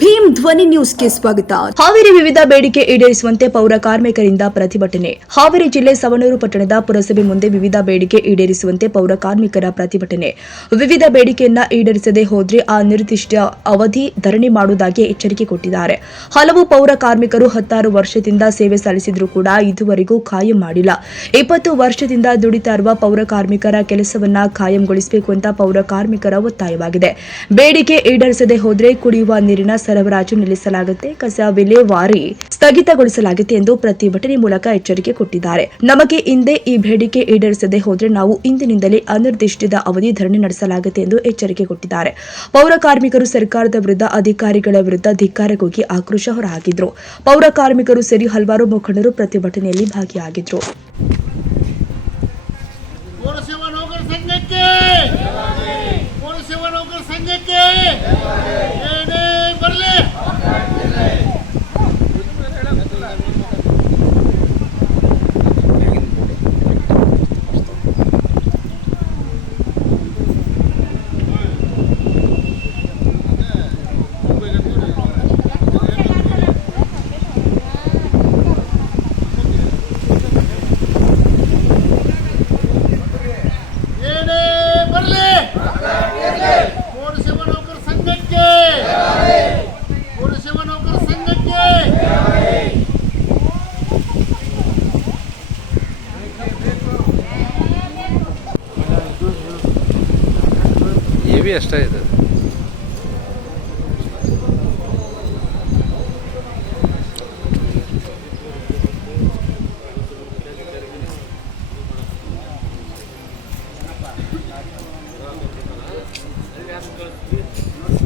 V ಧ್ವನಿ ನ್ಯೂಸ್ಗೆ ಸ್ವಾಗತ. ಹಾವೇರಿ ವಿವಿಧ ಬೇಡಿಕೆ ಈಡೇರಿಸುವಂತೆ ಪೌರ ಕಾರ್ಮಿಕರಿಂದ ಪ್ರತಿಭಟನೆ. ಹಾವೇರಿ ಜಿಲ್ಲೆ ಸವಣೂರು ಪಟ್ಟಣದ ಪುರಸಭೆ ಮುಂದೆ ವಿವಿಧ ಬೇಡಿಕೆ ಈಡೇರಿಸುವಂತೆ ಪೌರ ಕಾರ್ಮಿಕರ ಪ್ರತಿಭಟನೆ. ವಿವಿಧ ಬೇಡಿಕೆಯನ್ನ ಈಡೇರಿಸದೆ ಹೋದ್ರೆ ಆ ನಿರ್ದಿಷ್ಟ ಅವಧಿ ಧರಣಿ ಮಾಡುವುದಾಗಿ ಎಚ್ಚರಿಕೆ ಕೊಟ್ಟಿದ್ದಾರೆ. ಹಲವು ಪೌರ ಕಾರ್ಮಿಕರು ಹತ್ತಾರು ವರ್ಷದಿಂದ ಸೇವೆ ಸಲ್ಲಿಸಿದ್ರೂ ಕೂಡ ಇದುವರೆಗೂ ಖಾಯಂ ಮಾಡಿಲ್ಲ. ಇಪ್ಪತ್ತು ವರ್ಷದಿಂದ ದುಡಿತಾ ಇರುವ ಪೌರ ಕಾರ್ಮಿಕರ ಕೆಲಸವನ್ನ ಖಾಯಂಗೊಳಿಸಬೇಕು ಅಂತ ಪೌರ ಕಾರ್ಮಿಕರ ಒತ್ತಾಯವಾಗಿದೆ. ಬೇಡಿಕೆ ಈಡೇರಿಸದೆ ಹೋದ್ರೆ ಕುಡಿಯುವ ನೀರಿನ ಸರಬರಾಜು ನಿಲ್ಲಿಸಲಾಗುತ್ತೆ. ಕಸ ವಿಲೇವಾರಿ ಸ್ಥಗಿತಗೊಳಿಸಲಾಗುತ್ತೆ ಎಂದು ಪ್ರತಿಭಟನೆ ಮೂಲಕ ಎಚ್ಚರಿಕೆ ಕೊಟ್ಟಿದ್ದಾರೆ. ನಮಗೆ ಹಿಂದೆ ಈ ಬೇಡಿಕೆ ಈಡೇರಿಸದೆ ಹೋದ್ರೆ ನಾವು ಇಂದಿನಿಂದಲೇ ಅನಿರ್ದಿಷ್ಟದ ಅವಧಿ ಧರಣಿ ನಡೆಸಲಾಗುತ್ತೆ ಎಂದು ಎಚ್ಚರಿಕೆ ಕೊಟ್ಟಿದ್ದಾರೆ. ಪೌರ ಕಾರ್ಮಿಕರು ಸರ್ಕಾರದ ವಿರುದ್ಧ, ಅಧಿಕಾರಿಗಳ ವಿರುದ್ಧ ಧಿಕ್ಕಾರಗೋಗಿ ಆಕ್ರೋಶ ಹೊರಹಾಕಿದ್ರು. ಪೌರ ಕಾರ್ಮಿಕರು ಸೇರಿ ಹಲವಾರು ಮುಖಂಡರು ಪ್ರತಿಭಟನೆಯಲ್ಲಿ ಭಾಗಿಯಾಗಿದ್ರು. ಸಂಘಕ್ಕೆ! ಬಿ ಅಷ್ಟೇ ಇದೆ ¡Gracias!